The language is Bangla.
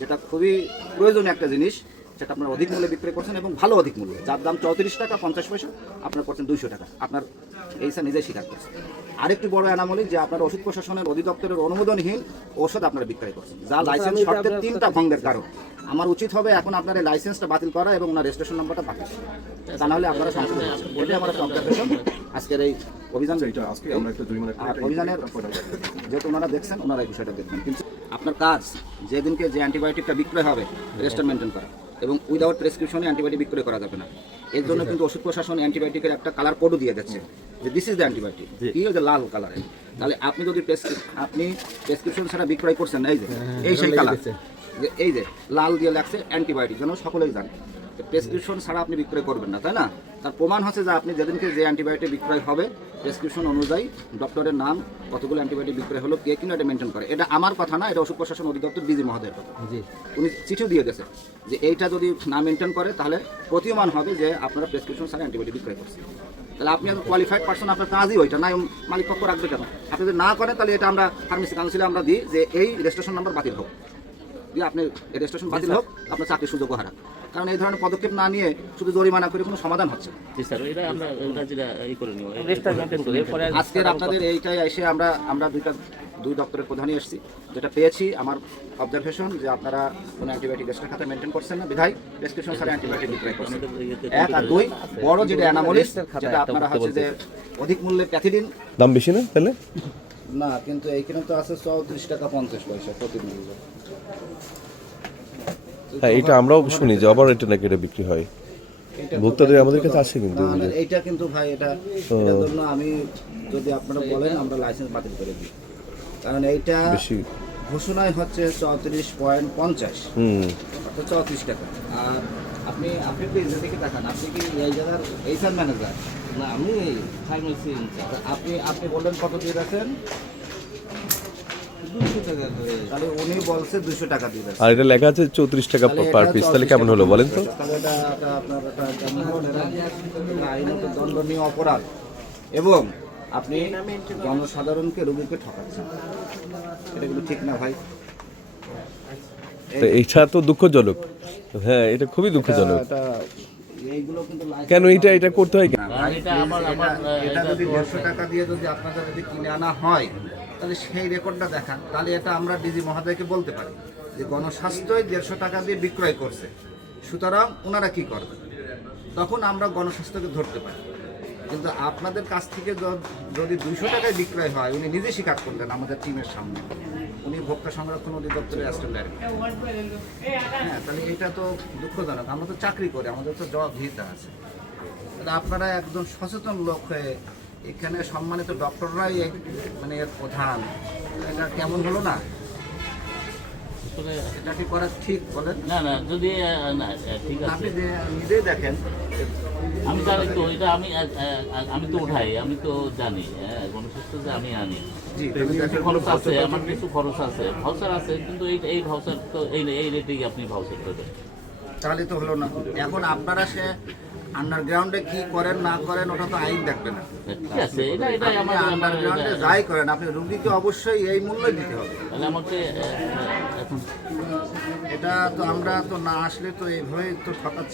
যেটা খুবই প্রয়োজনীয় একটা জিনিস, সেটা আপনার অধিক মূল্যে বিক্রয় করছেন এবং ভালো অধিক মূল্য, যার দাম 34 টাকা 50 পয়সা, আপনার করছেন 200 টাকা। আপনার এই স্যার নিজেই স্বীকার করছেন। আরেকটি বড় অ্যানামলি যে আপনার ওষুধ প্রশাসনের অধিদপ্তরের অনুমোদনহীন ঔষধ আপনারা বিক্রয় করছেন, যা লাইসেন্স শর্তের 3টা ভঙ্গের কারণ। আমার উচিত হবে এখন আপনার এই লাইসেন্সটা বাতিল করা এবং ওনার রেজিস্ট্রেশন নাম্বারটা বাতিল করা, তা নাহলে আপনারা সংশোধন করছেন। এটাই আমার একটা অবজারভেশন আজকের এই অভিযান। অভিযানের যেহেতু ওনারা দেখছেন, ওনারা এই বিষয়টা দেখবেন। কিন্তু আপনার কাজ যেদিনকে যে অ্যান্টিবায়োটিকটা বিক্রয় হবে রেজিস্টার মেনটেন করা, এবং উইদাউট প্রেসক্রিপশনে অ্যান্টিবায়োটিক বিক্রয় করা যাবে না। এর জন্য কিন্তু ওষুধ প্রশাসন অ্যান্টিবায়োটিকের একটা কালার কোডও দিয়ে দিচ্ছে যে দিস ইজ দ্য অ্যান্টিবায়োটিক, কি ওই যে লাল কালারের। তাহলে আপনি যদি প্রেসক্রিপশন ছাড়া বিক্রয় করছেন, এই যে এই সেই কালার, এই যে লাল দিয়ে লাগছে অ্যান্টিবায়োটিক, যেন সকলেই জানে প্রেসক্রিপশন ছাড়া আপনি বিক্রয় করবেন না, তাই না? তার প্রমাণ হচ্ছে যে আপনি যেদিনকে যে অ্যান্টিবায়োটিক বিক্রয় হবে প্রেসক্রিপশন অনুযায়ী ডক্টরের নাম, কতগুলো অ্যান্টিবায়োটিক বিক্রয় হলো, কে কিনা এটা মেনটেন করে। এটা আমার কথা না, এটা ওষুধ প্রশাসন অধিদপ্তর ডিজি মহোদয়ের কথা। উনি চিঠিও দিয়ে গেছে যে এইটা যদি না মেনটেন করে তাহলে প্রতীয়মান হবে যে আপনারা প্রেসক্রিপশন ছাড়া অ্যান্টিবায়োটিক বিক্রয় করছেন। তাহলে আপনি একজন কোয়ালিফাইড পার্সন, আপনার কাজই ওইটা না, মালিক পক্ষ রাখবে কেন? আপনি যদি না করেন তাহলে এটা আমরা ফার্মেসি কাউন্সিলে আমরা দিই যে এই রেজিস্ট্রেশন নাম্বার বাতিল হোক, দিয়ে আপনি রেজিস্ট্রেশন বাতিল হোক, আপনার চাকরির সুযোগ হারান। কারণ এই ধরনের পদক্ষেপ না নিয়ে শুধু জরিমানা করে কোনো সমাধান হচ্ছে না। আজকের আপনাদের এইটাই এসে আমরা দুই দপ্তরের প্রধানই এসেছি, যেটা পেয়েছি আমার অবজারভেশন যে আপনারা কোনো অ্যান্টিবায়োটিক রেজিস্টার খাতা মেনটেন করছেন না, বিধায় প্রেসক্রিপশন ছাড়া অ্যান্টিবায়োটিক বিক্রয় করছেন। 1 আর 2 বড় যেটা অ্যানামলিস, যেটা আপনারা হচ্ছে যে অধিক মূল্যে প্যাথিডিন দাম বেশি না তাহলে না, কিন্তু এইখানে তো আছে 34 টাকা 50 পয়সা প্রতি মূল্য। হ্যাঁ, এটা আমরাও শুনি যে আবার এটা নাকি এটা বিক্রি হয়, ভোক্তাদের আমাদের কাছে আসে। কিন্তু এইটা কিন্তু ভাই এটার জন্য আমি যদি আপনারা বলেন আমরা লাইসেন্স বাতিল করে দিই, কারণ এইটা বেশি ঘোষণায় হচ্ছে 34.50 অর্থাৎ 34 টাকা। আর আপনি প্লিজ এদিকে তাকান, আপনি কি এই জায়গার এইচআর ম্যানেজার? না, আমি ফার্মেসি। আপনি বললেন কত দিয়ে রাখেন? 200 টাকা করে। তাহলে উনি বলছে 200 টাকা দিয়ে রাখেন, আর এটা লেখা আছে 34 টাকা পার পিস, তাহলে কেমন হলো বলেন তো? তাহলে এটা আপনার আইনত দণ্ডনীয় অপরাধ এবং আপনি জনসাধারণকে, রোগীকে ঠকাচ্ছেন। এটা কিন্তু ঠিক না ভাই। তো এইটা তো দুঃখজনক। হ্যাঁ, এটা খুবই দুঃখজনক। এইগুলো কিন্তু কেন এটা করতে হয়? এটা যদি 150 টাকা দিয়ে যদি আপনাদের যদি কিনে আনা হয় তাহলে সেই রেকর্ডটা দেখান, তাহলে এটা আমরা ডিজি মহোদয়কে বলতে পারি যে গণস্বাস্থ্যই 150 টাকা দিয়ে বিক্রয় করছে, সুতরাং ওনারা কি করবে, তখন আমরা গণস্বাস্থ্যকে ধরতে পারি। কিন্তু আপনাদের কাছ থেকে যদি 200 টাকায় বিক্রয় হয়, উনি নিজে স্বীকার করলেন আমাদের টিমের সামনে, উনি ভোক্তা সংরক্ষণ অধিদপ্তরের অ্যাসিস্ট্যান্ট ডাইরেক্টর। হ্যাঁ, তাহলে এটা তো দুঃখজনক। আমরা তো চাকরি করি, আমাদের তো জবাবদিহিতা আছে। তাহলে আপনারা একজন সচেতন লোক হয়ে এখানে সম্মানিত ডক্টররাই মানে এর প্রধান, এটা কেমন হলো না? এটা কি করা ঠিক বলেন? না, যদি না ঠিক আছে, আপনি নিজেই দেখেন। আমি জানি তো, এটা আমি তো উঠাই, আমি তো জানি গণস্বাস্থ্য যে আমি আনি। খরচ আছে, আমার কিছু খরচ আছে, ভাউচার আছে, কিন্তু এই ভাউচার তো এই রেটেই আপনি ভাউচার করবেন, তাহলে তো হলো না। এখন আপনারা সে আন্ডারগ্রাউন্ডে কি করেন না করেন ওটা তো আইন দেখবে না। ঠিক আছে, এটাই আমার আন্ডারগ্রাউন্ডে যাই করেন, আপনি রুগীকে অবশ্যই এই মূল্যই দিতে হবে। তাহলে আমাকে এখন এটা তো আমরা তো না আসলে তো এইভাবেই তো ঠকাচ্ছি।